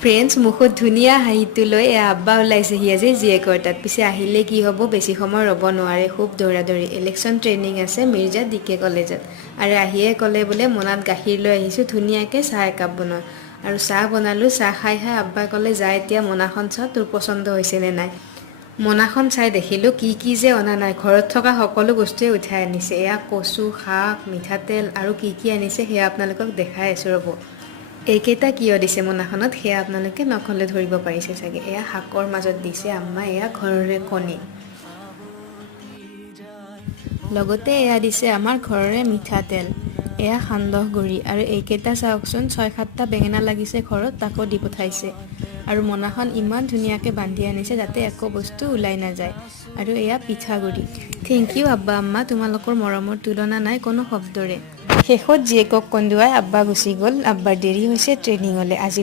Friends মুখত ধুনীয়া হাঁহিটো লৈ আব্বা ওলাইছেহি আজি জীয়েকৰ তাত। পিছে আহিলে কি হ'ব, বেছি সময় ৰ'ব নোৱাৰে, খুব দৌৰা-দৌৰি। ইলেকশ্যন ট্ৰেইনিং আছে মিৰ্জা ডিকে কলেজত। আৰু আহিয়ে ক'লে বোলে মোনাত গাখীৰ লৈ আহিছোঁ, ধুনীয়াকৈ চাহ একাপ বনোৱা। আৰু চাহ বনালোঁ, চাহ খাই আব্বাই ক'লে যা এতিয়া মোনাখন চাওঁ তোৰ পচন্দ হৈছেনে নাই। মোনাখন চাই দেখিলোঁ কি যে অনা নাই, ঘৰত থকা সকলো বস্তুৱে উঠাই আনিছে। এয়া কচু, শাক, মিঠাতেল আৰু কি আনিছে সেয়া আপোনালোকক দেখাই আছোঁ ৰ'ব। এইকেইটা কিয় দিছে মোনাখনত সেয়া আপোনালোকে নখলে ধৰিব পাৰিছে চাগে। এয়া শাকৰ মাজত দিছে আম্মাই এয়া ঘৰৰে কণী, লগতে এয়া দিছে আমাৰ ঘৰৰে মিঠাতেল, এয়া সান্দহ গুড়ি। আৰু এইকেইটা চাওকচোন, 6-7টা বেঙেনা লাগিছে ঘৰত, তাকো দি পঠাইছে। আৰু মোনাখন ইমান ধুনীয়াকৈ বান্ধি আনিছে যাতে একো বস্তু ওলাই নাযায়। আৰু এয়া পিঠাগুড়ি। থেংক ইউ আব্বা আম্মা, তোমালোকৰ মৰমৰ তুলনা নাই কোনো শব্দৰে। শেষত জীয়েকক কন্দুৱাই আব্বা গুচি গ'ল। আব্বাৰ দেৰি হৈছে ট্ৰেইনিঙলৈ। আজি